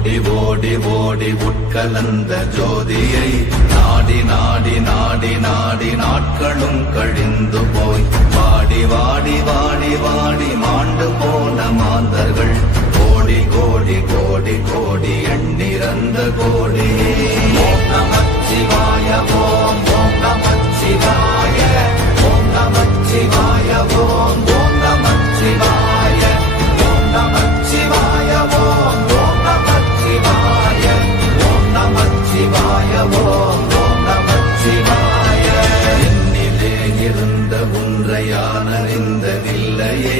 ஓடி ஓடி ஓடி உட்கலந்த ஜோதியை நாடி நாடி நாடி நாடி நாட்களும் கழிந்து போய் வாடி வாடி வாடி வாடி மாண்டு போன மாந்தர்கள் கோடி கோடி கோடி கோடி எண்ணிறந்த கோடி. ஓம் நமச்சிவாய ஓம் ஓம் நமச்சிவாய ஓம் நமச்சிவாய ஓம் ஓம் நமச்சிவாய ஓம் நமச்சிவாய ஓம் ஓம் நமச்சிவாய ஓம் நமச்சிவாய ஓம் ஓம் நமச்சிவாய. என்னிலே இருந்த ஒன்றை யான் அறிந்ததில்லையே,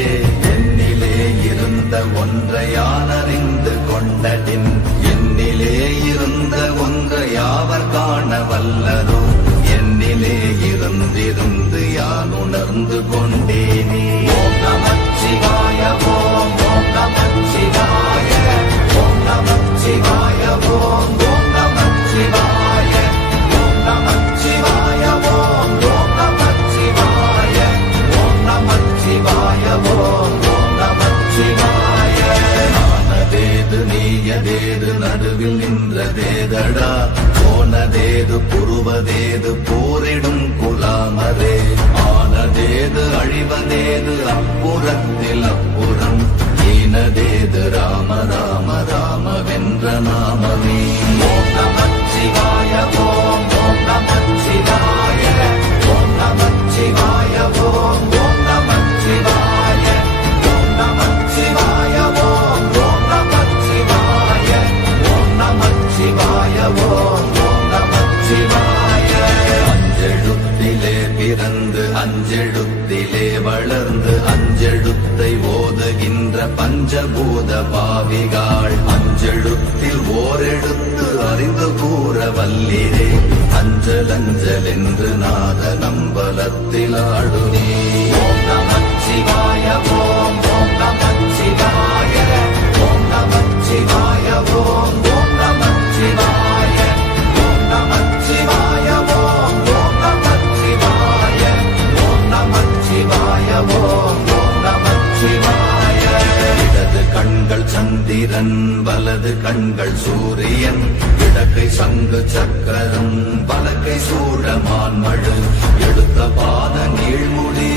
என்னிலே இருந்த ஒன்றை யான் அறிந்து கொண்டடின், என்னிலே இருந்த ஒன்றை யாவர் காண வல்லரோ, என்னிலே இருந்திருந்து யான் உணர்ந்து கொண்டேனே. ஓம் நமச்சிவாய ஓம் ஓம் நமச்சிவாய ஓம் நமச்சிவாய ஓம் ஓம் நமச்சிவாய ஓம் நமச்சிவாய ஓம் ஓம் நமச்சிவாய ஓம் நமச்சிவாய ஓம் ஓம் நமச்சிவாய. ஆனதேது நீயதேது நடுவில் நின்றதேதடா, போனதேது புருவதேது போரிடும் குலாமரே, ஆனதேது அழிவதேது அப்புறத்தில் அப்புறம், ஈனதேது ராம ராம ராம வென்ற நாமமே. ஓம் நமச்சிவாய ஓம் ஓம் நமச்சிவாய ஓம் நமச்சிவாய ஓம் ஓம் நமச்சிவாய ஓம் நமச்சிவாய ஓம் ஓம் நமச்சிவாய ஓம் நமச்சிவாய ஓம் ஓம் நமச்சிவாய. அஞ்செழுத்திலே பிறந்து அஞ்செழுத்திலே வளர்ந்து அஞ்செழுத்தை ஓதுகின்ற பஞ்சபூத பாவிகாள், அஞ்செழுத்தில் ஓரெழுத்து அறிந்து கூற வல்லிரே, அஞ்சல் அஞ்சல் என்று நாத நம்பலத்தில் ஆடுனே. ஓம் நமச்சிவாய ஓம் ஓம் நமச்சிவாய ஓம் நமச்சிவாய ஓம் ஓம் நமச்சிவாய ஓம் நமச்சிவாய ஓம் ஓம் நமச்சிவாய ஓம் நமச்சிவாய ஓம் ஓம் நமச்சிவாய. இடது கண்கள் சந்திரன் வலது கண்கள் சூரியன், இடக்கை சங்கு சக்கரம் வலக்கை சூழமான் மழு, எடுத்த பாத நீழ்முடி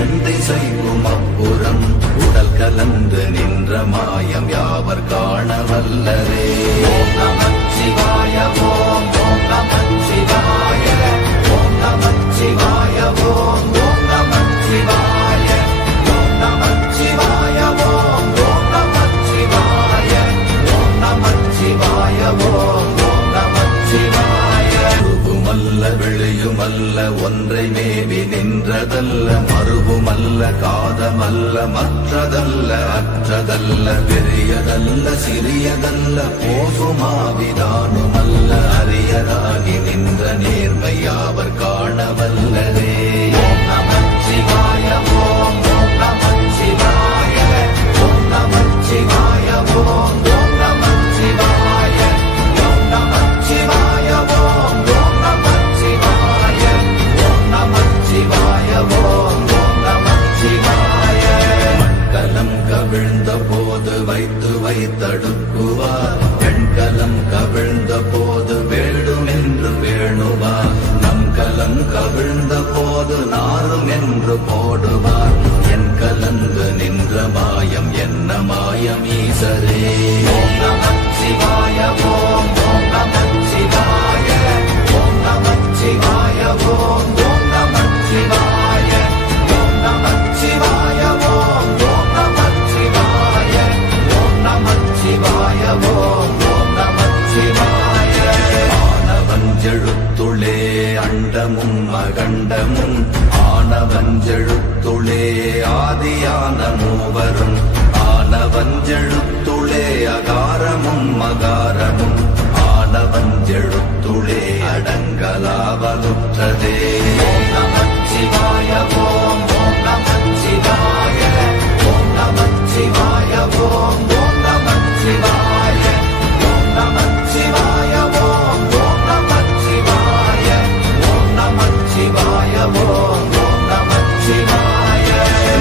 எண்டை செய்யும் அப்புறம், உடல் கலந்து நின்ற மாயம் யாவர் காண வல்லரே. ஓம் நமச்சிவாய ஓம் ஓம் நமச்சிவாய ஓம் நமச்சிவாய ஓம் ஓம் நமச்சிவாய ஓம் நமச்சிவாய ஓம் ஓம் நமச்சிவாய ஓம் நமச்சிவாய ஓம் ஓம் நமச்சிவாய. உருவுமல்ல வெளியுமல்ல ஒன்றை மேவி நின்றதல்ல, மறுவுமல்ல காதமல்ல மற்றதல்ல அற்றதல்ல, பெரியதல்ல சிறியதல்ல போகுமாவிதானுமல்ல, அரியராகி நின்ற நேர்மை யாவர் காண வல்லரே. ஓம் நமச்சிவாய ஓம் ஓம் நமச்சிவாய ஓம் நமச்சிவாய ஓம் ஓம் நமச்சிவாய ஓம் நமச்சிவாய ஓம் ஓம் நமச்சிவாய ஓம் நமச்சிவாய ஓம் ஓம் நமச்சிவாய. மண்கலம் கவிழ்ந்த போது வைத்து வைத்தடுக்குவார், எண்கலம் கவிழ்ந்த போது வேடும் என்று வேணுவார், நம் கலம் கவிழ்ந்த போது நாரும் என்று போடுவார், என் கலந்து நின்ற மாயம் என்ன மாயம் ஈசரே. ஓம் நமச்சிவாய ஓம் ஓம் நமச்சிவாய ஓம் நமச்சிவாய ஓம் ஓம் நமச்சிவாய ஓம் நமச்சிவாய ஓம் ஓம் நமச்சிவாய ஓம் நமச்சிவாய ஓம் ஓம் நமச்சிவாய. ஆனவஞ்செழுத்துளே அண்டமும் அகண்டமும், ஆனவஞ்செழுத்துளே ஆதியான மூவரும், ஆனவஞ்செழுத்துளே அகாரமும் அகாரமும், ஆனவஞ்செழுத்துளே அடங்கலாவலுற்றதே. ஓம் நமச்சிவாய ஓம் ஓம் நமச்சிவாய ஓம் நமச்சிவாய ஓம் ஓம் நமச்சிவாய ஓம் நமச்சிவாய ஓம் ஓம் நமச்சிவாய ஓம் நமச்சிவாய ஓம் ஓம் நமச்சிவாய.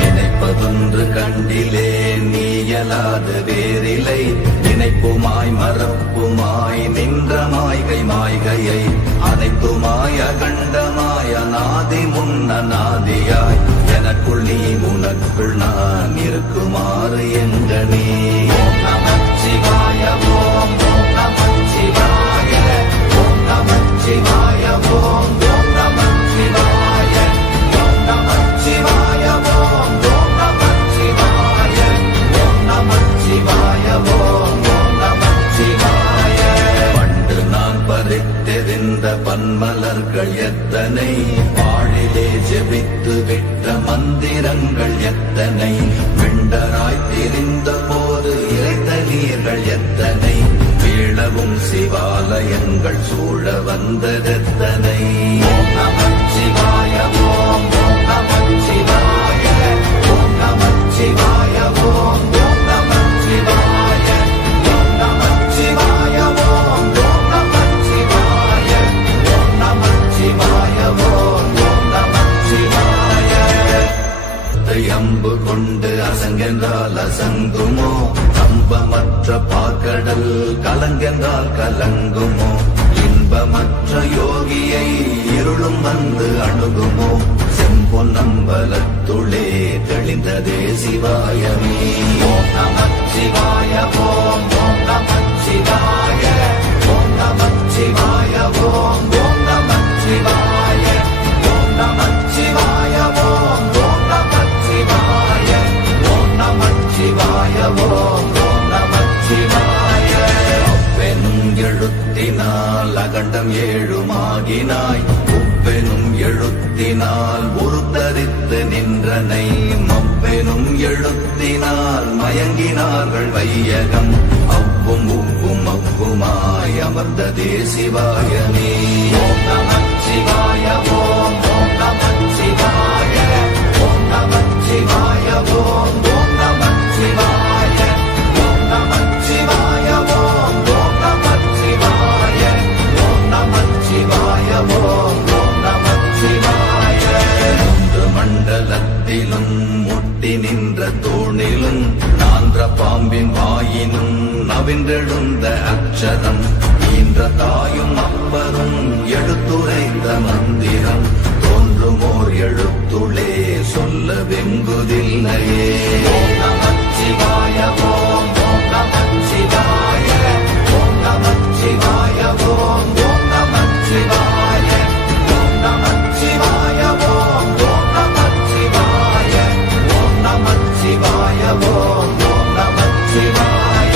நினைப்பதொன்று கண்டிலே நீயலாது வேறில்லை, நினைப்புமாய் மறப்பு அனாதியாய் எனக்குள் நீ உனக்குள் நான் இருக்குமாறு எங்கனே. ஓம் நமச்சிவாய ஓம் ஓம் நமச்சிவாய ஓம் நமச்சிவாய ஓம் ஓம் நமச்சிவாய ஓம் நமச்சிவாய ஓம் ஓம் நமச்சிவாய ஓம் நமச்சிவாய ஓம் ஓம் நமச்சிவாய. பண்டு நான் பறித்தெறிந்த பன்மலர்கள் எத்தனை, பாழிலே ஜெபித்து விட்ட மந்திரங்கள் எத்தனை, விண்டராய் திரிந்த போது இறைத்த நீர்கள் எத்தனை, வீழவும் சிவாலயங்கள் சூழ வந்ததெத்தனை. ஓம் நமச்சிவாய ஓம் ஓம் நமச்சிவாய ஓம் நமச்சிவாய ஓம் ஓம் நமச்சிவாய ஓம் நமச்சிவாய ஓம் ஓம் நமச்சிவாய ஓம் நமச்சிவாய ஓம் ஓம் நமச்சிவாய. அம்பு கொண்டு அசங்கென்றால் அசங்குமோ, கம்பமற்ற பாக்கடல் கலங்கென்றால் கலங்குமோ, இன்பமற்ற யோகியை இருளும் வந்து அணுகுமோ, செம்பொன்னம்பலத்துளே தெளிந்ததே சிவாயமே. ஓம் நமச்சிவாய ஓம் ஓம் நமச்சிவாய ஓம் நமச்சிவாய ஓம் ஓம் நமச்சிவாய ஓம் நமச்சிவாய ஓம் ஓம் நமச்சிவாய ஓம் நமச்சிவாய ஓம் ஓம் நமச்சிவாய. அப்பெனும் எழுத்தினால் அகண்டம் ஏழுமாகினாய், உப்பெனும் எழுத்தினால் உருத்தரித்து நின்றனை, மப்பெனும் எழுத்தினால் மயங்கினார்கள் வையகம், அவ்வும் உப்பும் அவ்வுமாய் அமர்ந்ததே சிவாயமே. ஓம் நமச்சிவாய ஓம் ஓம் நமச்சிவாய ஓம் நமச்சிவாய ஓம் ஓம் நமச்சிவாய ஓம் நமச்சிவாய ஓம் ஓம் நமச்சிவாய ஓம் நமச்சிவாய ஓம் ஓம் நமச்சிவாய. மூன்று மண்டலத்திலும் முட்டி நின்ற தூணிலும் நான்ற பாம்பின் வாயினும் நவின்றெழுந்த அக்ஷரம், ஈன்ற தாயும் அப்பரும் எடுத்துரைத்த மந்திரம், தோன்றுமோர் எழுத்துளே சொல்ல வெங்குதில்லையே. ஓம் நமச்சிவாய ஓம் ஓம் நமச்சிவாய ஓம் நமச்சிவாய ஓம் ஓம் நமச்சிவாய ஓம் நமச்சிவாய ஓம் ஓம் நமச்சிவாய ஓம் நமச்சிவாய ஓம் ஓம் நமச்சிவாய.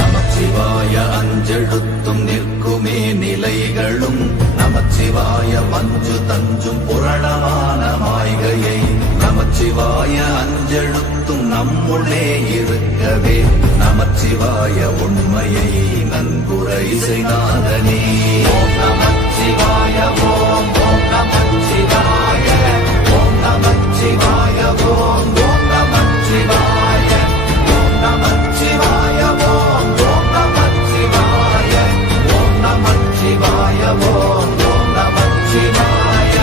நமச்சிவாய அஞ்செழுத்தும் நிற்குமே நிலைகளும், நமச்சிவாய மஞ்சு தஞ்சும் புரணமான மாய்கையை, நமச்சிவாய அஞ்செழுத்தும் நம்முள்ளே இருக்கவே, நமச்சிவாய உண்மையை நன்குரை செய்தாதனே. ஓம் நமச்சிவாய ஓம் ஓம் நமச்சிவாய ஓம் நமச்சிவாய ஓம் ஓம் நமச்சிவாய ஓம் நமச்சிவாய ஓம் ஓம் நமச்சிவாய ஓம் நமச்சிவாய ஓம் ஓம் நமச்சிவாய.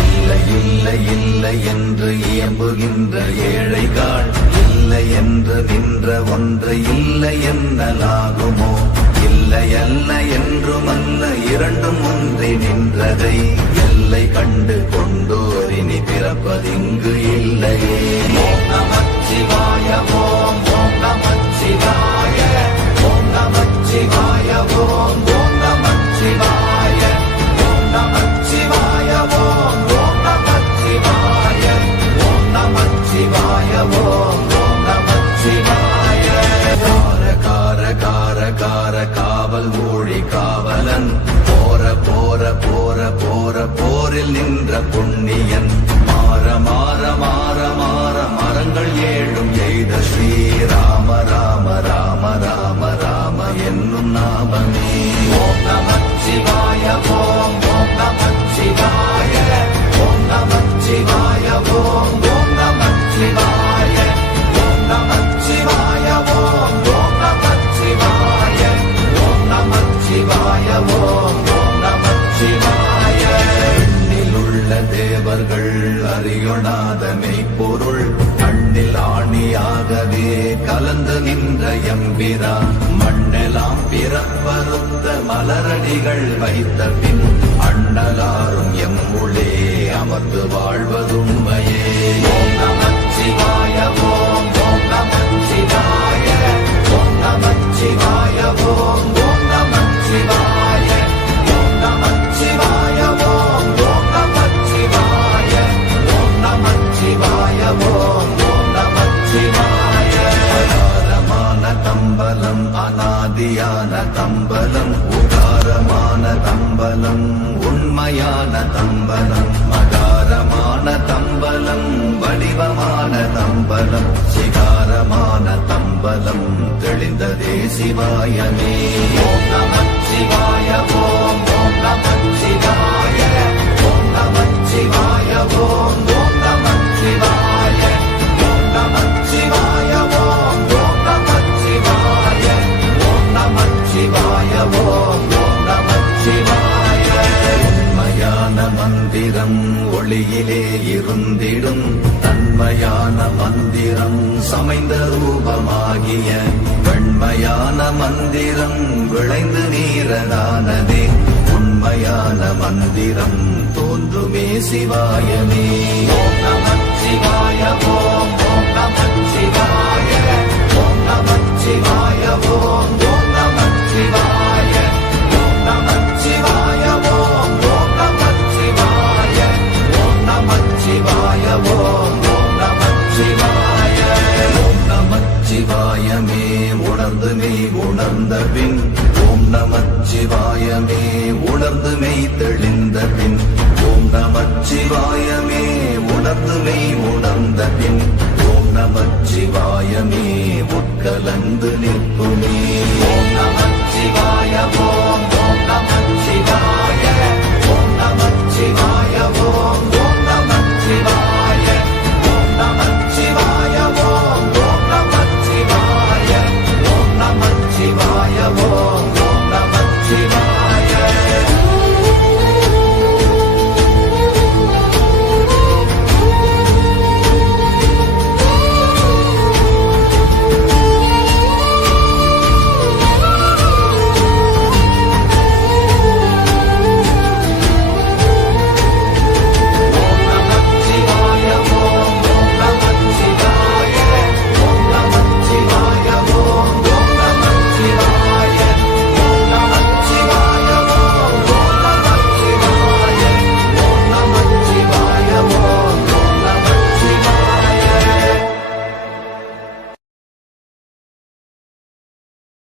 இல்லை இல்லை இல்லை என்று இயம்புகின்ற ஏழைகள், இல்லை என்று நின்ற ஒன்றை இல்லை என்னலாகுமோ, இல்லை அல்ல என்றுமல்ல இரண்டும் ஒன்றி நின்றதை, எல்லை கண்டு கொண்டோரினி பிறப்பதிங்கு இல்லையே. ஓம் நமச்சிவாய ஓம் ஓம் நமச்சிவாய ஓம் நமச்சிவாய ஓம் ஓம் நமச்சிவாய ஓம் நமச்சிவாய ஓம் ஓம் நமச்சிவாய ஓம் நமச்சிவாய ஓம் ஓம் நமச்சிவாய. கார கார கார கார காவல் ஊழி காவலன், போர போர போர போர போரில் நின்ற புண்ணியன், மாற மாற மாற மாற மரங்கள் ஏழும் எய்த ஸ்ரீராம ராம ராம ராம ராம என்னும் நாமமே. ஓம் நமச்சிவாய ஓம் ஓம் நமச்சிவாய ஓம் நமச்சிவாய ஓம் ஓம் நமச்சிவாய ஓம் நமச்சிவாய ஓம் ஓம் நமச்சிவாய ஓம் நமச்சிவாய ஓம் ஓம் நமச்சிவாய. எண்ணிலுள்ள தேவர்கள் அறியொணாத மெய்ப்பொருள், கண்ணில் ஆணியாகவே கலந்து நின்ற எம்பிரா, மண்ணெல்லாம் பிறப்பறுத்த மலரடிகள் வைத்த பின் அண்ணலாரும் எம்முளே அமர்ந்து வாழ்வதுண்மையே. ஓம் நமச்சிவாய ஓம் ஓம் நமச்சிவாய ஓம் நமச்சிவாய ஓம் ஓம் நமச்சிவாய ஓம் நமச்சிவாய ஓம் ஓம் நமச்சிவாய ஓம் நமச்சிவாய ஓம் ஓம் நமச்சிவாய. அகாரமான தம்பலம் அநாதியான தம்பலம் உகாரமான தம்பலம் உண்மையான தம்பலம் மகாரமான தம்பலம் வடிவமான தம்பலம் சிகாரமான தம்பலம் தெளிந்ததே சிவாயமே. ஓம் நமச்சிவாய ஓம் ஓம் நமச்சிவாய ஓம் நமச்சிவாய ஓம் ஓம் நமச்சிவாய ஓம் நமச்சிவாய ஓம் ஓம் நமச்சிவாய ஓம் நமச்சிவாய ஓம் ஓம் நமச்சிவாய. உண்மையான மந்திரம் ஒளியிலே இருந்திடும் தன்மையான மந்திரம் சமைந்த ரூபமாகிய வெண்மையான மந்திரம் விளைந்து நீரதானதே. உண்மையான மந்திரம் தோன்றுமே சிவாயமே. ஓம் நமச்சிவாய ஓம் ஓம் நமச்சிவாய ஓம் நமச்சிவாய ஓம் ஓம் நமச்சிவாய ஓம் நமச்சிவாய ஓம் ஓம் நமச்சிவாய ஓம் நமச்சிவாய ஓம் ஓம் நமச்சிவாய. ஓம் நமச்சிவாயமே உணர்ந்துமே உணர்ந்த பின் ஓம் நமச்சிவாயமே உணர்ந்துமே தெளிந்த பின் ஓம் நமச்சிவாயமே உணர்ந்துமே உணர்ந்த பின் ஓம் நமச்சிவாயமே உட்கலந்து நிற்குமே.